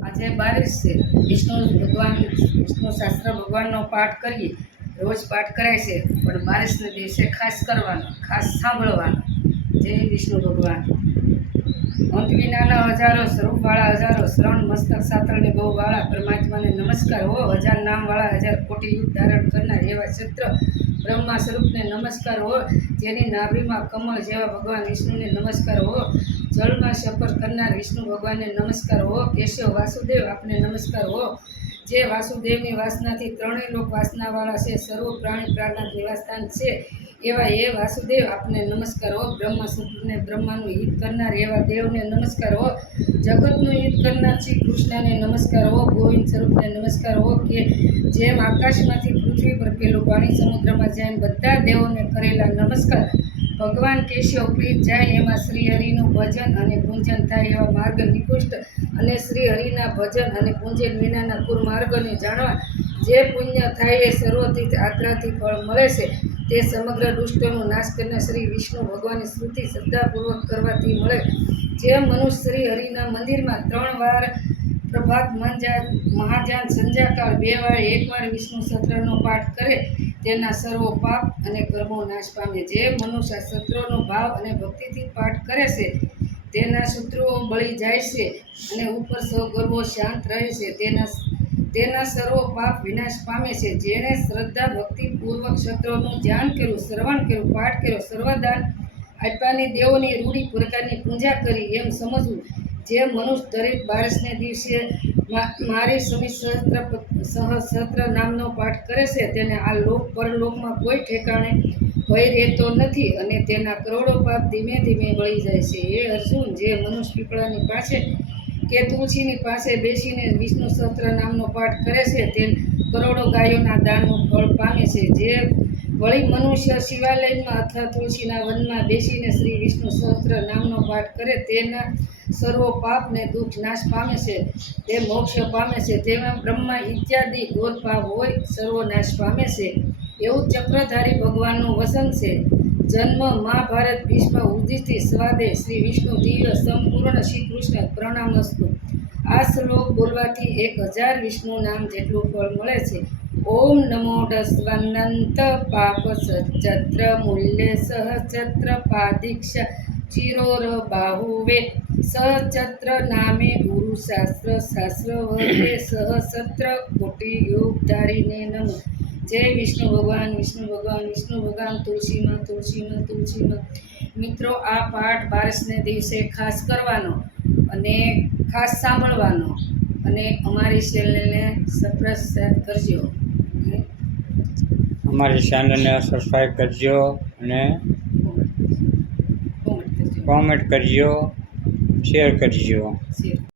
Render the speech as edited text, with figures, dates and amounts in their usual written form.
આજે બારીશ છે. વિષ્ણુ શાસ્ત્ર ભગવાનનો પાઠ કરીએ. રોજ પાઠ કરાય છે, પણ બારીશના દિવસે ખાસ કરવાનો, ખાસ સાંભળવાનો. જય વિષ્ણુ ભગવાન. અંત વિનાના હજારો, સ્વરૂપવાળા હજારો, શ્રવણ મસ્તક સાતળને બહુ વાળા પરમાત્માને નમસ્કાર હો. હજાર નામવાળા, હજાર કોટી યુગ ધારણ કરનાર એવા ક્ષેત્ર બ્રહ્મા સ્વરૂપને નમસ્કાર હો. જેની નાભીમાં કમળ જેવા ભગવાન વિષ્ણુને નમસ્કાર હો. જળમાં સફર કરનાર વિષ્ણુ ભગવાનને નમસ્કાર હો. કેશવ વાસુદેવ આપને નમસ્કાર હો. જે વાસુદેવની વાસનાથી ત્રણેય લોક વાસનાવાળા છે, સર્વ પ્રાણી પ્રાણના નિવાસસ્થાન છે, એવા એ વાસુદેવ આપને નમસ્કાર હો. બ્રહ્મ સ્વરૂપને બ્રહ્માનું હિત કરનાર એવા દેવને નમસ્કાર હો. જગતનું હિત કરનાર શ્રી કૃષ્ણને નમસ્કાર હો. ગોવિંદ સ્વરૂપને નમસ્કાર હો. કે જેમ આકાશમાંથી પૃથ્વી પર પેલું પાણી સમુદ્રમાં જાય બધા દેવોને કરેલા નમસ્કાર. ભગવાન કેશવ પ્રીત જાય એમાં શ્રી હરિનું ભજન અને પૂજન થાય એવા માર્ગ નિકૃષ્ટ અને શ્રી હરિના ભજન અને પૂજન વિનાના કુરમાર્ગને જાણવા જે પુણ્ય થાય એ સર્વથી આત્રાથી ફળ મળે છે. તે સમગ્ર દુષ્ટોનો નાશ કરનાર શ્રી વિષ્ણુ ભગવાનની સ્તુતિ શ્રદ્ધાપૂર્વક કરવાથી મળે. જે મનુષ્ય શ્રી હરિના મંદિરમાં 3 વાર પ્રભાત મહાજાન સંધ્યાકાળ 2 વાર 1 વાર વિષ્ણુ સહસ્ત્રનો પાઠ કરે તેના સર્વો પાપ અને કર્મો નાશ પામે. જે મનુષ્ય સહસ્ત્રનો ભાવ અને ભક્તિથી પાઠ કરે છે તેના શત્રુઓ બળી જાય છે અને ઉપર સૌ ગર્વો શાંત રહે છે. તેના સર્વો પાપ વિનાશ પામે છે. જેણે શ્રદ્ધા ભક્તિપૂર્વક સત્રોનું ધ્યાન કર્યું, શ્રવણ કર્યું, પાઠ કર્યો, સર્વદાન આપ્યાની દેવોની રૂઢી પ્રકારની પૂજા કરી એમ સમજવું. જે મનુષ્ય દરેક બારસને દિવસે મારી સહસ્ત્ર નામનો પાઠ કરે છે તેને આ લોક પરલોકમાં કોઈ ઠેકાણે ભય રહેતો નથી અને તેના કરોડો પાપ ધીમે ધીમે બળી જાય છે. હે અર્જુન, જે મનુષ્ય પીપળાની પાસે કે તુલસીની પાસે બેસીને વિષ્ણુ સહસ્ત્ર નામનો પાઠ કરે છે તે કરોડો ગાયોના દાનનું ફળ પામે છે. જે વળી મનુષ્ય શિવાલયમાં અથવા તુલસીના વનમાં બેસીને શ્રી વિષ્ણુ સહસ્ત્ર નામનો પાઠ કરે તેના સર્વ પાપ ને દુઃખ નાશ પામે છે, તે મોક્ષ પામે છે. તેમાં બ્રહ્મા ઇત્યાદિ ઘોર પાપ હોય સર્વ નાશ પામે છે. એવું ચક્રધારી ભગવાનનું વસન છે. જન્મ મહાભારત ભીષ્મ યુધિષ્ઠિર સ્વાદે શ્રી વિષ્ણુ દિવ્ય સંપૂર્ણ શ્રી કૃષ્ણ પ્રણામસ્તુ. આ શ્લોક બોલવાથી 1000 વિષ્ણુ નામ જેટલું ફળ મળે છે. ઓમ નમો દસ્વનંત પાપ સચ્ચત્ર મૂલ્ય સહચત્ર પાદિક્ષ ચિરોર બાહુવે સહચત્ર નામે ગુરુ શાસ્ત્ર શાસ્ત્ર વર્ગે સહસ્ત્ર કોટી યોગધારીને નમ. જય વિષ્ણુ ભગવાન, વિષ્ણુ ભગવાન, વિષ્ણુ ભગવાન. તુલસીમાં, તુલસીમાં, તુલસીમાં. મિત્રો, આ પાઠ બારસને દિવસે ખાસ કરવાનો અને ખાસ સાંભળવાનો અને અમારી ચેનલને સબસ્ક્રાઈબ કરજો. અમારી ચેનલને સબસ્ક્રાઈબ કરજો અને કોમેન્ટ કરજો, શેર કરજો.